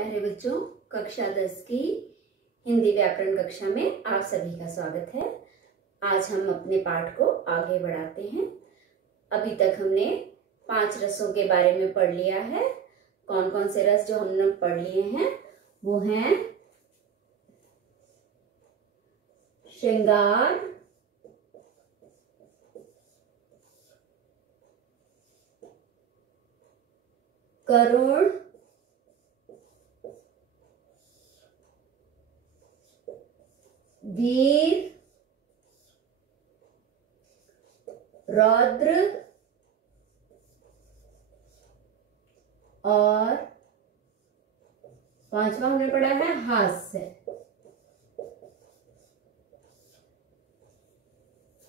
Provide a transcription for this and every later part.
प्यारे बच्चों, कक्षा 10 की हिंदी व्याकरण कक्षा में आप सभी का स्वागत है। आज हम अपने पाठ को आगे बढ़ाते हैं। अभी तक हमने 5 रसों के बारे में पढ़ लिया है। कौन कौन से रस जो हमने पढ़ लिए हैं वो हैं श्रृंगार, करुण, वीर, रौद्र और 5वां हमने पढ़ा है हास्य।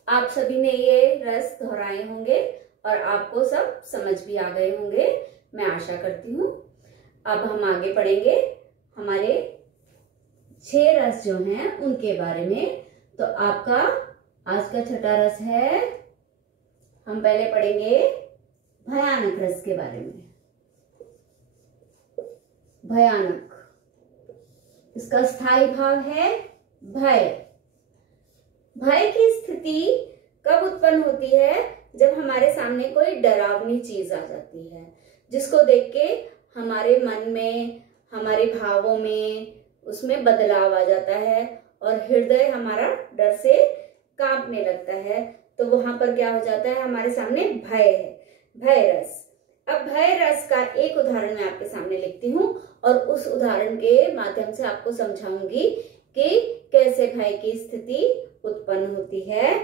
आप सभी ने ये रस दोहराए होंगे और आपको सब समझ भी आ गए होंगे, मैं आशा करती हूँ। अब हम आगे पढ़ेंगे हमारे 6 रस जो हैं उनके बारे में। तो आपका आज का छठा रस है, हम पहले पढ़ेंगे भयानक रस के बारे में। भयानक, इसका स्थायी भाव है भय। भय की स्थिति कब उत्पन्न होती है? जब हमारे सामने कोई डरावनी चीज आ जाती है, जिसको देख के हमारे मन में, हमारे भावों में उसमें बदलाव आ जाता है और हृदय हमारा डर से कांपने लगता है। तो वहां पर क्या हो जाता है? हमारे सामने भय है, भय रस। अब भय रस का एक उदाहरण मैं आपके सामने लिखती हूँ और उस उदाहरण के माध्यम से आपको समझाऊंगी कि कैसे भय की स्थिति उत्पन्न होती है।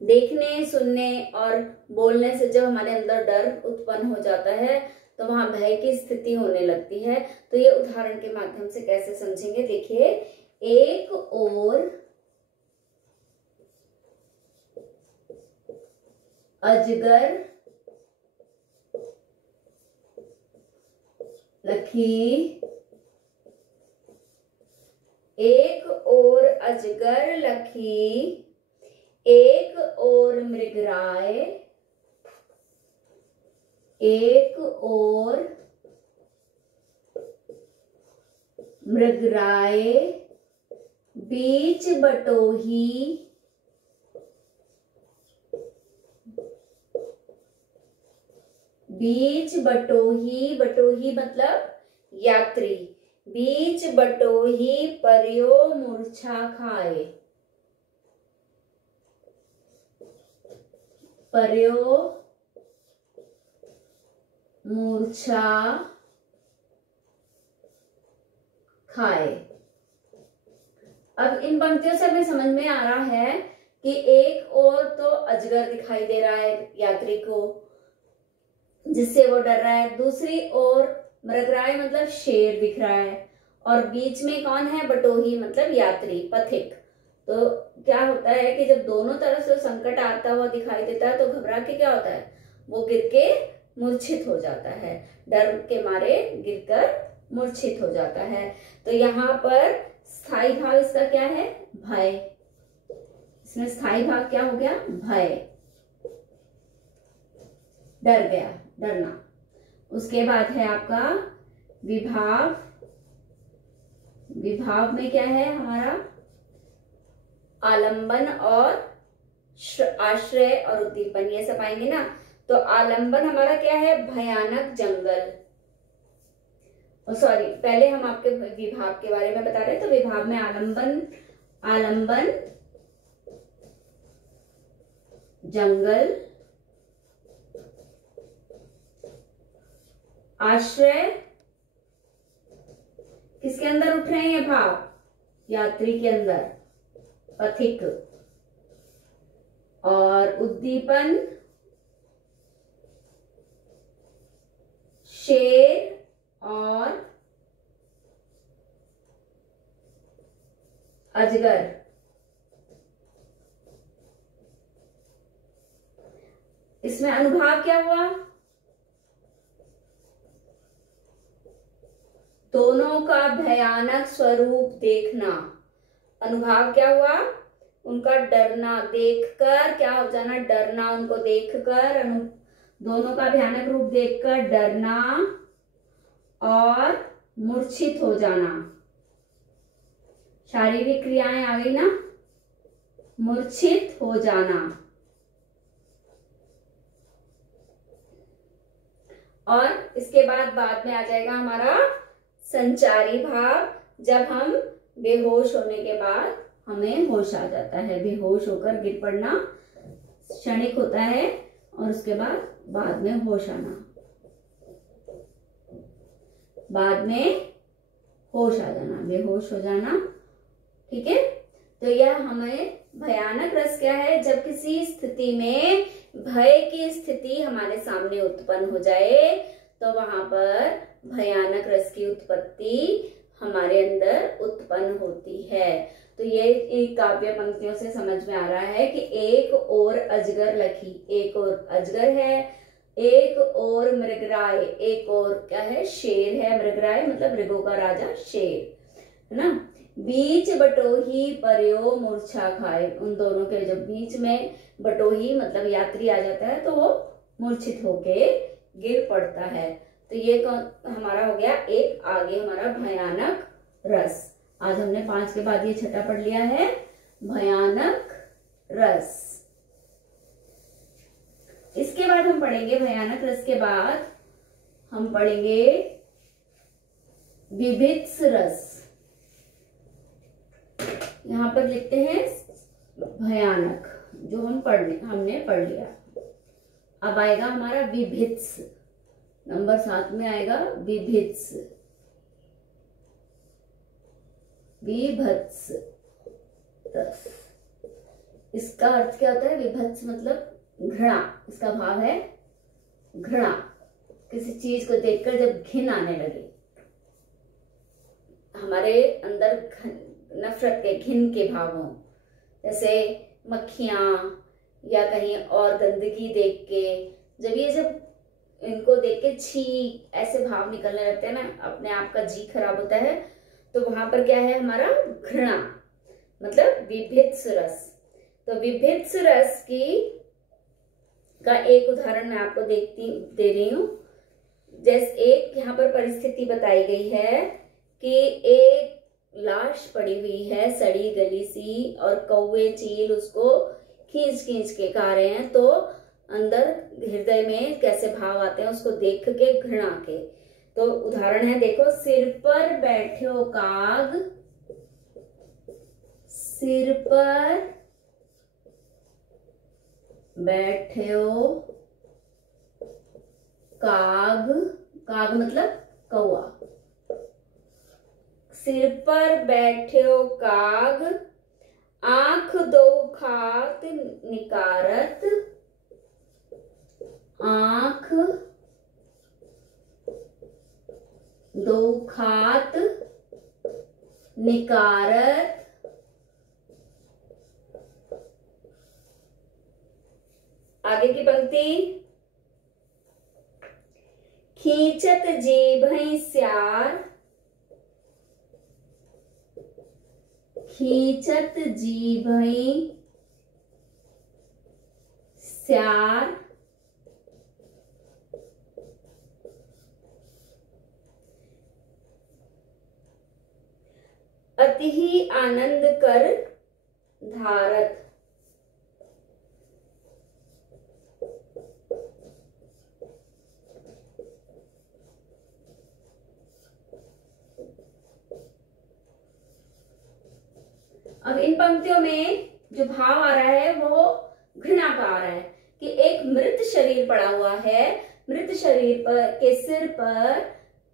देखने, सुनने और बोलने से जब हमारे अंदर डर उत्पन्न हो जाता है तो वहां भय की स्थिति होने लगती है। तो ये उदाहरण के माध्यम से कैसे समझेंगे, देखिए। एक ओर अजगर लखी, एक ओर अजगर लखी, एक ओर मृगराय, एक ओर मृगराय, बीच बटोही, बीच बटोही, बटोही मतलब यात्री, बीच बटोही पर्यो मूर्छा खाए, पर्यो मूर्छा खाए। अब इन पंक्तियों से हमें समझ में आ रहा है कि एक ओर तो अजगर दिखाई दे रहा है यात्री को, जिससे वो डर रहा है। दूसरी ओर मृगराय मतलब शेर दिख रहा है और बीच में कौन है? बटोही मतलब यात्री, पथिक। तो क्या होता है कि जब दोनों तरफ से संकट आता हुआ दिखाई देता है तो घबरा के क्या होता है? वो गिर के मूर्छित हो जाता है, डर के मारे गिरकर मूर्छित हो जाता है। तो यहाँ पर स्थायी भाव इसका क्या है? भय। इसमें स्थायी भाव क्या हो गया? भय, डर गया, डरना। उसके बाद है आपका विभाव। विभाव में क्या है हमारा? आलंबन और आश्रय और उद्दीपन, ये सब आएंगे ना। तो आलंबन हमारा क्या है? भयानक जंगल। सॉरी, पहले हम आपके विभाव के बारे में बता रहे हैं। तो विभाव में आलंबन, आलंबन जंगल, आश्रय किसके अंदर उठ रहे हैं ये भाव? यात्री के अंदर, पथिक। और उद्दीपन शेर और अजगर। इसमें अनुभाव क्या हुआ? दोनों का भयानक स्वरूप देखना। अनुभाव क्या हुआ? उनका डरना, देखकर क्या हो जाना? डरना, उनको देखकर, दोनों का भयानक रूप देखकर डरना और मूर्छित हो जाना। शारीरिक क्रियाएं आ गई ना, मूर्छित हो जाना। और इसके बाद में आ जाएगा हमारा संचारी भाव, जब हम बेहोश होने के बाद हमें होश आ जाता है। बेहोश होकर गिर पड़ना क्षणिक होता है और उसके बाद में होश आना, बाद में होश आ जाना, बेहोश हो जाना। ठीक है, तो यह हमें भयानक रस क्या है, जब किसी स्थिति में भय की स्थिति हमारे सामने उत्पन्न हो जाए तो वहां पर भयानक रस की उत्पत्ति हमारे अंदर उत्पन्न होती है। तो ये काव्य पंक्तियों से समझ में आ रहा है कि एक और अजगर लखी, एक और अजगर है, एक और मृगराय, एक और क्या है, शेर है। मृगराय मतलब मृगों का राजा शेर, है ना। बीच बटोही पर्यो मूर्छा खाए, उन दोनों के जो बीच में बटोही मतलब यात्री आ जाता है तो वो मूर्छित होके गिर पड़ता है। तो ये हमारा हो गया एक, आगे हमारा भयानक रस। आज हमने 5 के बाद ये छठा पढ़ लिया है, भयानक रस। इसके बाद हम पढ़ेंगे, भयानक रस के बाद हम पढ़ेंगे विभित्स रस। यहां पर लिखते हैं भयानक, जो हमने पढ़ लिया। अब आएगा हमारा विभित्स, नंबर 7 में आएगा विभित्स, विभत्स रस। इसका अर्थ क्या होता है, विभत्स मतलब घृणा, इसका भाव है घृणा। किसी चीज को देखकर जब घिन आने लगे, हमारे अंदर नफरत के, घिन के भाव हों, जैसे मक्खियां या कहीं और गंदगी देख के, जब इनको देख के छी ऐसे भाव निकलने लगते हैं ना, अपने आप का जी खराब होता है, तो वहां पर क्या है हमारा घृणा, मतलब विभित्स रस। तो विभित्स रस का एक उदाहरण मैं आपको दे रही हूं। जैसे एक यहाँ पर परिस्थिति बताई गई है कि एक लाश पड़ी हुई है, सड़ी गली सी, और कौवे चील उसको खींच खींच के खा रहे हैं, तो अंदर हृदय में कैसे भाव आते हैं उसको देख के, घृणा के। तो उदाहरण है, देखो, सिर पर बैठ्यो काग, सिर पर बैठ्यो काग, काग मतलब कौआ, सिर पर बैठ्यो काग, आंख दो खात निकारत, आंख दो खात निकारत, आगे की पंक्ति, खींचत जीभहि स्यार, खींचत जीभहि स्यार, अति ही आनंद कर धारत। अब इन पंक्तियों में जो भाव आ रहा है वो घृणा का आ रहा है कि एक मृत शरीर पड़ा हुआ है, मृत शरीर पर के सिर पर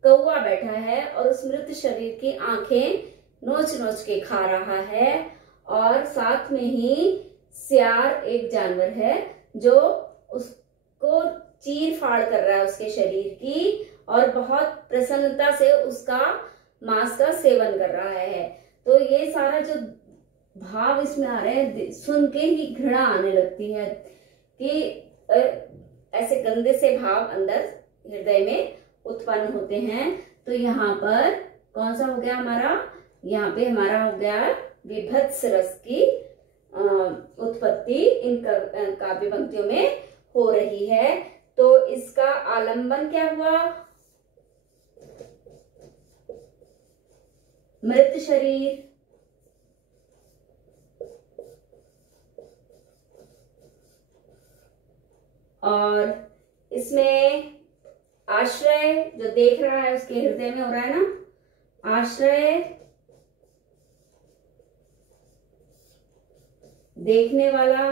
कौवा बैठा है और उस मृत शरीर की आंखें नोच नोच के खा रहा है, और साथ में ही सियार एक जानवर है जो उसको चीर फाड़ कर रहा है उसके शरीर की, और बहुत प्रसन्नता से उसका मांस का सेवन कर रहा है। तो ये सारा जो भाव इसमें आ रहे हैं, सुन के ही घृणा आने लगती है कि ऐसे गंदे से भाव अंदर हृदय में उत्पन्न होते हैं। तो यहाँ पर कौन सा हो गया हमारा, यहाँ पे हमारा हो गया विभत्स रस की उत्पत्ति इन काव्य पंक्तियों में हो रही है। तो इसका आलंबन क्या हुआ, मृत शरीर, और इसमें आश्रय जो देख रहा है उसके हृदय में हो रहा है ना, आश्रय देखने वाला,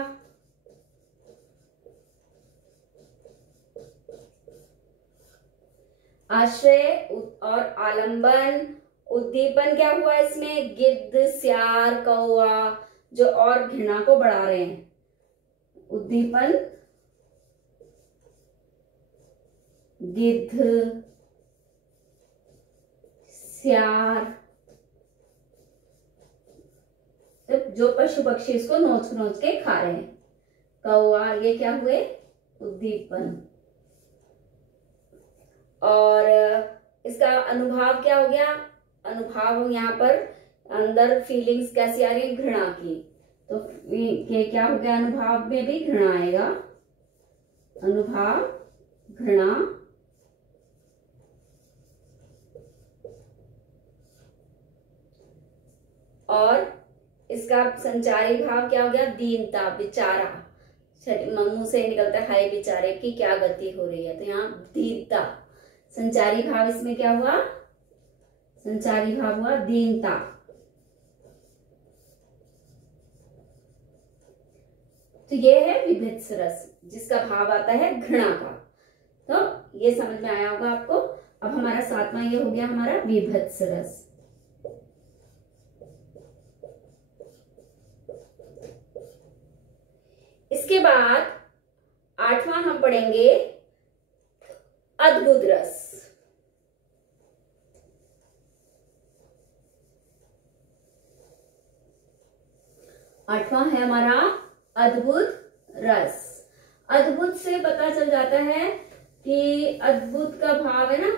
आश्रय और आलंबन, उद्दीपन क्या हुआ इसमें, गिद्ध, सियार, कौवा जो और घृणा को बढ़ा रहे हैं, उद्दीपन, गिद्ध, सियार, जो पशु पक्षी इसको नोच नोच के खा रहे हैं, कौवा, ये क्या हुए, उद्दीपन। और इसका अनुभाव क्या हो गया, अनुभाव यहाँ पर अंदर फीलिंग्स कैसी आ रही है, घृणा की, तो ये क्या हो गया, अनुभाव में भी घृणा आएगा, अनुभाव, घृणा, और इसका संचारी भाव क्या हो गया, दीनता, बेचारा, मुंह से निकलता है हाय बेचारे की क्या गति हो रही है, तो यहाँ दीनता, संचारी भाव इसमें क्या हुआ, संचारी भाव हुआ दीनता। तो ये है विभत्स रस जिसका भाव आता है घृणा का। तो ये समझ में आया होगा आपको। अब हमारा सातवां ये हो गया हमारा विभत्स रस। इसके बाद आठवां हम पढ़ेंगे अद्भुत रस। आठवां है हमारा अद्भुत रस। अद्भुत से पता चल जाता है कि अद्भुत का भाव है ना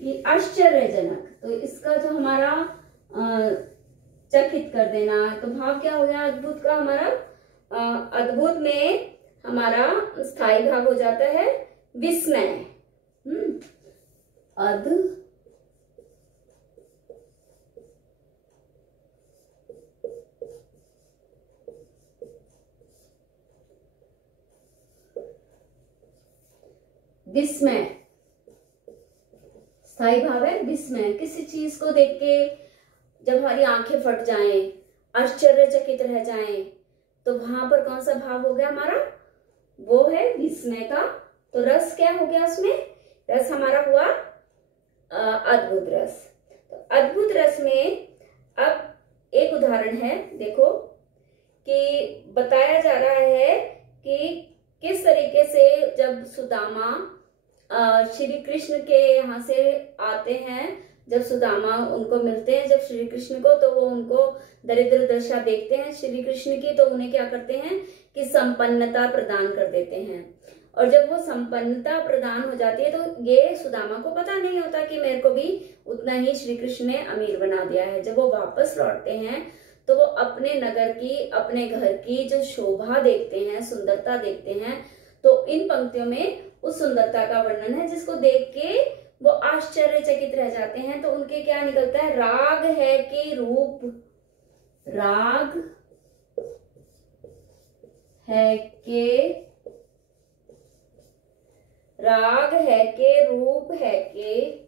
कि आश्चर्यजनक, तो इसका जो हमारा चकित कर देना, तो भाव क्या हो गया अद्भुत का हमारा, अद्भुत में हमारा स्थायी भाव हो जाता है विस्मय। विस्मय स्थायी भाव है विस्मय। किसी चीज को देख के जब हमारी आंखें फट जाएं, आश्चर्यचकित रह जाएं, तो वहां पर कौन सा भाव हो गया हमारा, वो है विस्मय का। तो रस क्या हो गया उसमें, रस हमारा हुआ अद्भुत रस। तो अद्भुत रस में अब एक उदाहरण है, देखो कि बताया जा रहा है कि किस तरीके से जब सुदामा श्री कृष्ण के यहाँ से आते हैं, जब सुदामा उनको मिलते हैं जब श्री कृष्ण को, तो वो उनको दरिद्र दशा देखते हैं श्री कृष्ण की, तो उन्हें क्या करते हैं कि संपन्नता प्रदान कर देते हैं। और जब वो संपन्नता प्रदान हो जाती है तो ये सुदामा को पता नहीं होता कि मेरे को भी उतना ही श्री कृष्ण ने अमीर बना दिया है। जब वो वापस लौटते हैं तो वो अपने नगर की, अपने घर की जो शोभा देखते हैं, सुंदरता देखते हैं, तो इन पंक्तियों में उस सुंदरता का वर्णन है जिसको देख के वो आश्चर्यचकित रह जाते हैं। तो उनके क्या निकलता है, राग है कि रूप, राग है के, राग है के, रूप है के,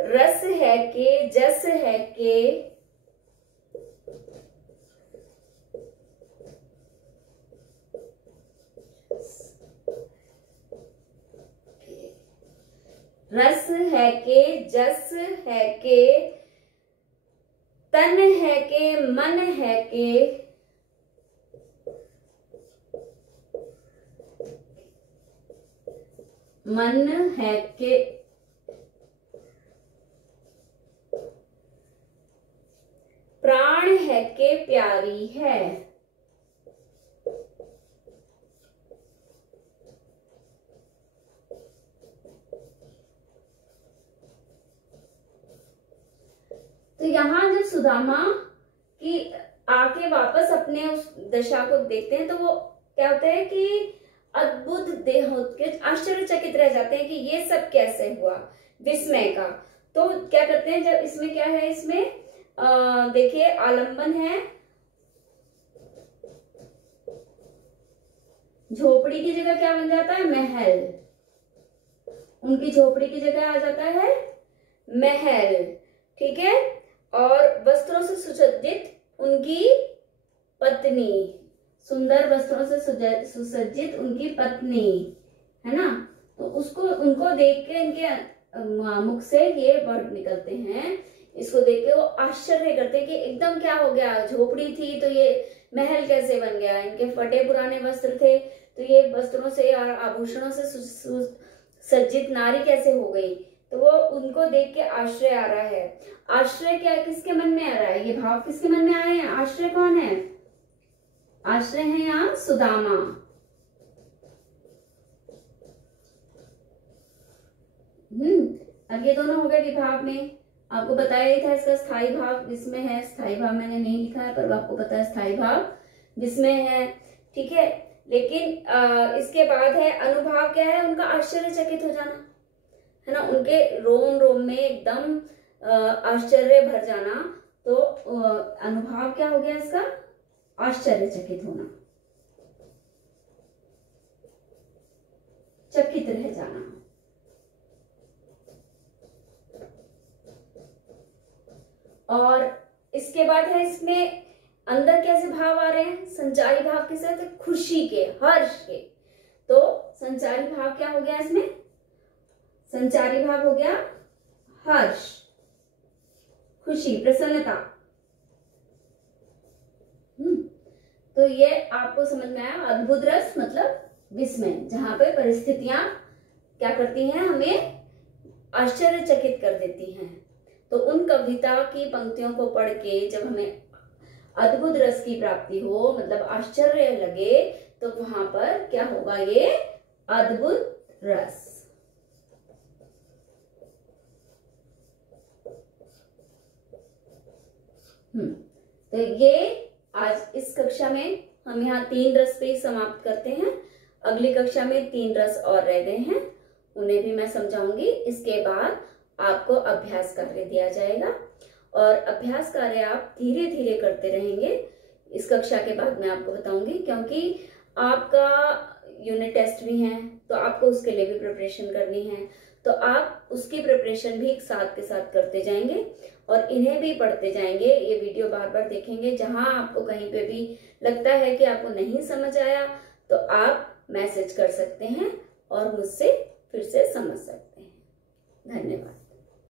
रस है के, जस है के, रस है के, जस है के, तन है के, मन है के, मन है के, प्राण है के, प्यारी है। तो यहाँ जब सुदामा की आके वापस अपने उस दशा को देखते हैं तो वो क्या होता है कि अद्भुत देह के आश्चर्यचकित रह जाते हैं कि ये सब कैसे हुआ, विस्मय का। तो क्या करते हैं, जब इसमें क्या है, इसमें देखिए आलंबन है, झोपड़ी की जगह क्या बन जाता है, महल। उनकी झोपड़ी की जगह आ जाता है महल, ठीक है। और वस्त्रों से सुसज्जित उनकी पत्नी, सुंदर वस्त्रों से सुसज्जित उनकी पत्नी, है ना। तो उसको, उनको देख के इनके मुख से ये वर्ड निकलते हैं, इसको देख के वो आश्चर्य करते हैं कि एकदम क्या हो गया, झोपड़ी थी तो ये महल कैसे बन गया, इनके फटे पुराने वस्त्र थे तो ये वस्त्रों से और आभूषणों से सज्जित नारी कैसे हो गई। तो वो उनको देख के आश्चर्य आ रहा है। आश्चर्य क्या किसके मन में आ रहा है, ये भाव किसके मन में आए हैं, आश्चर्य कौन है, आश्रय है यहाँ सुदामा। अब ये दोनों हो गए विभाव में। आपको बताया ही था इसका स्थायी भाव विस्मय है, स्थायी भाव मैंने नहीं लिखा है पर आपको पता है स्थायी भाव विस्मय है, ठीक है। लेकिन इसके बाद है अनुभाव, क्या है, उनका आश्चर्यचकित हो जाना, है ना, उनके रोम रोम में एकदम आश्चर्य भर जाना। तो अनुभाव क्या हो गया इसका, आश्चर्यचकित होना, चकित रह जाना। और इसके बाद है इसमें अंदर कैसे भाव आ रहे हैं, संचारी भाव किसे होते हैं, खुशी के, हर्ष के। तो संचारी भाव क्या हो गया इसमें, संचारी भाव हो गया हर्ष, खुशी, प्रसन्नता। तो ये आपको समझ में आया। अद्भुत रस मतलब विस्मय, जहां पे परिस्थितियां क्या करती हैं, हमें आश्चर्यचकित कर देती हैं। तो उन कविता की पंक्तियों को पढ़ के जब हमें अद्भुत रस की प्राप्ति हो, मतलब आश्चर्य लगे, तो वहां पर क्या होगा, ये अद्भुत रस। तो ये आज इस कक्षा में हम यहाँ 3 रस पे ही समाप्त करते हैं। अगली कक्षा में 3 रस और रह गए हैं, उन्हें भी मैं समझाऊंगी। इसके बाद आपको अभ्यास कार्य दिया जाएगा और अभ्यास कार्य आप धीरे धीरे करते रहेंगे। इस कक्षा के बाद मैं आपको बताऊंगी, क्योंकि आपका यूनिट टेस्ट भी है तो आपको उसके लिए भी प्रिपरेशन करनी है। तो आप उसकी प्रिपरेशन भी एक साथ के साथ करते जाएंगे और इन्हें भी पढ़ते जाएंगे। ये वीडियो बार बार देखेंगे। जहां आपको कहीं पे भी लगता है कि आपको नहीं समझ आया तो आप मैसेज कर सकते हैं और मुझसे फिर से समझ सकते हैं। धन्यवाद।